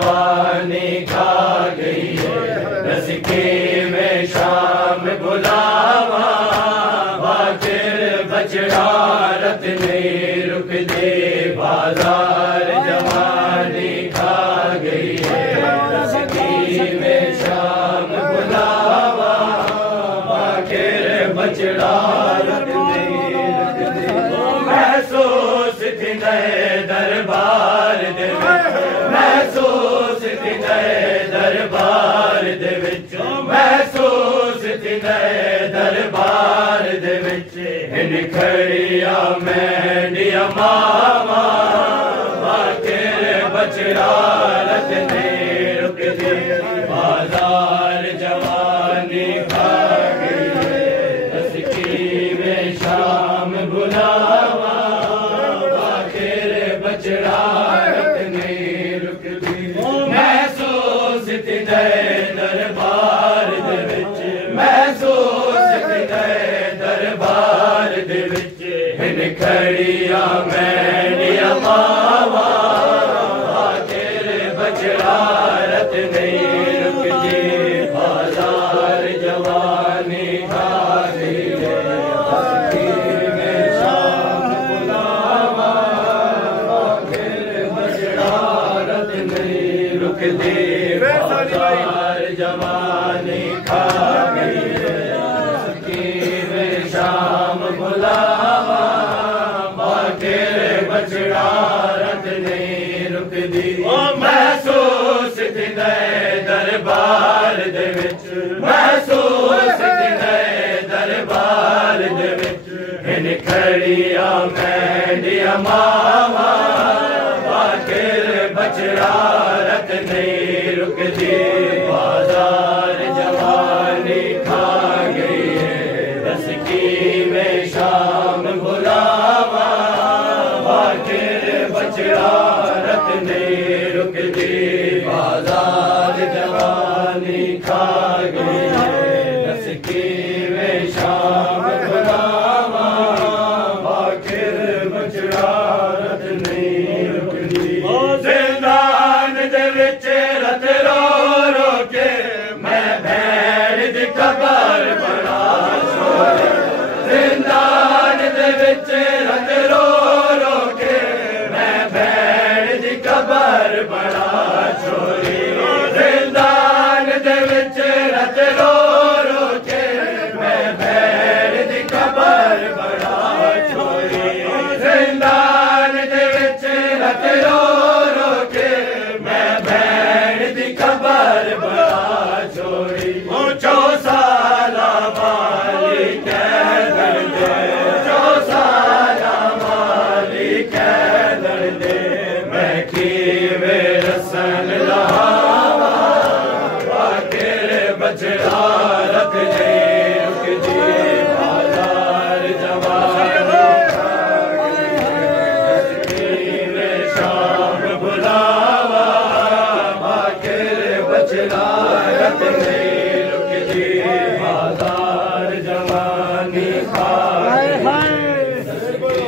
पानी खा गई है रसके में शाम बुलावा, बाकिर बछड़ा रत नहीं रुक दे बाजार, जवानी खा गई है रसके में शाम बुलावा, बाकिर बछड़ा रत नहीं रुक दे। महसूस थी नए दरबार दे, महसूस थी नए दरबार दे विच, महसूस थी नए दरबार दे विच, हिन खड़िया मैंडिया मावा, बाकिर बछड़ा रत नहीं रुक दे बाजार, जवानी खा गई है रसकी में शाम बुलावा, बाकिर बछड़ा रत नहीं रुक दे। महसूस थी नए दरबार दे विच, महसूस थी नए दरबार दे विच, हिन खड़िया मैंडिया मावा, बाकिर बछड़ा रत नहीं रुक दे बाजार, जवानी खा गई है रसकी में शाम बुलावा, बाकिर बछड़ा रत नहीं रुक दे बाजार, जवानी खा गई है रसकी में शाम बुलावा, बाकिर बछड़ा रत नहीं रुक दी। महसूस थी नए दरबार दे विच, महसूस थी नए दरबार दे विच, हिन खड़िया मैंडिया मावा, बाकिर बछड़ा रत नहीं रुक दी बाजार, जवानी खा गई है रसकी में शाम बुलावा, बाकिर बछड़ा रत नहीं रुक दी बाजार, जवानी खा गई है रसकी में शाम बुलावा, बाकिर बछड़ा रत नहीं रुक दी। जिंदान दे विच रत रो रो के मैं भैड़ दी खबर बना छोड़े, जिंदान दे विच रत रो रो के मैं भैड़ दी खबर बना छोड़ी, जिंदान दे विच रत रो रो के मैं भैड़ दी खबर बना छोड़ी, जिंदान दे विच रत रो रो के मैं भैड़ दी खबर बना छोड़ी। ओ 4 साला वाली कह दे, 4 साला वाली कह दे, मैं कीवे रसन लहावा, बाकिर बछड़ा रत नहीं रुक दी बाजार, जवानी खा गई है रसकी में शाम बुलावा, बाकिर बछड़ा रत नहीं रुक दी बाजार, जवानी खा गई है रसकी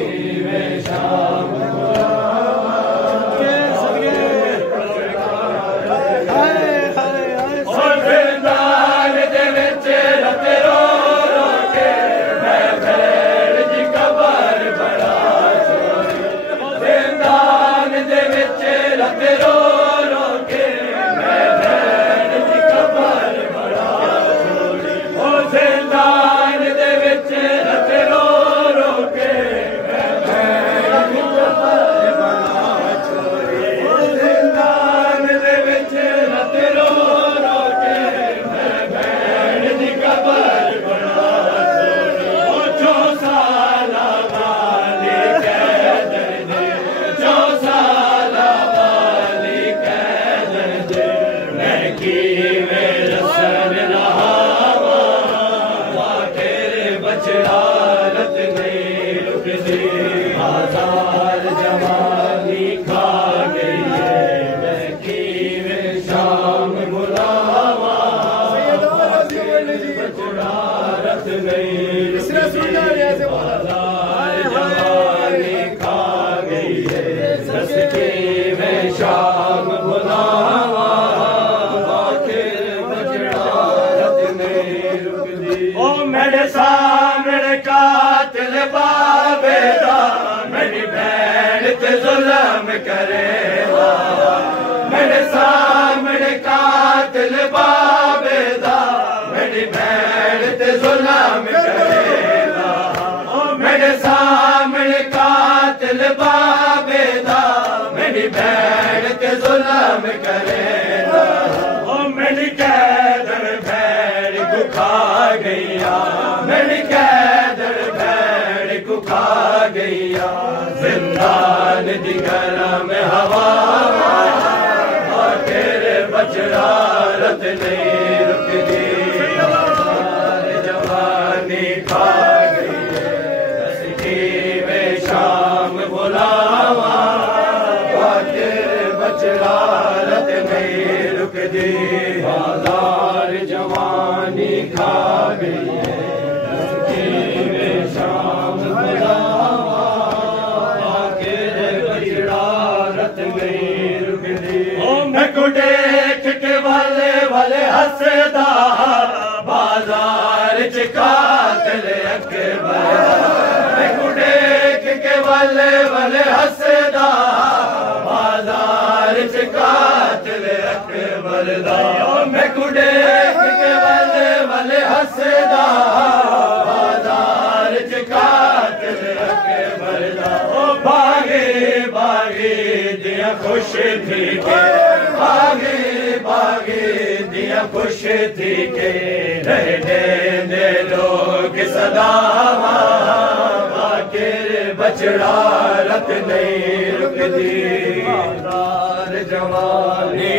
में शाम बुलावा, और जिंदान दे विच कातिल बाबेदा मेरी भैन ते जुल्म करेगा मेरे सामने कातिल बाबेदा मेरी भैन ते जुल्म करेगा मेरी कैदर भैन को खा गईया मेरी कैदर भैन को खा गईया जिंदान दी गरम हवा तेरे बचरारत नहीं रुकती जवानी खा गई रसकी में शाम बुलावा तेरे बचरारत नहीं रुकती बाजार जवानी खा गई रसकी में शाम बुलावा तेरे बचरारत नहीं रुकती मैं को देख के वाले वाले हंसदा बाजार च कातिल अकबर मैं को देख के वाले वाले हंसदा बाजार च कातिल अकबर दा मैं को देख के वाले वाले हंसदा बाजार च कातिल अकबर दा भागे भागे दिया खुश थी भागे भागे दिया खुश थी के रहने दे लोग सदा बाकिर बचड़ारत नहीं रुकती जवानी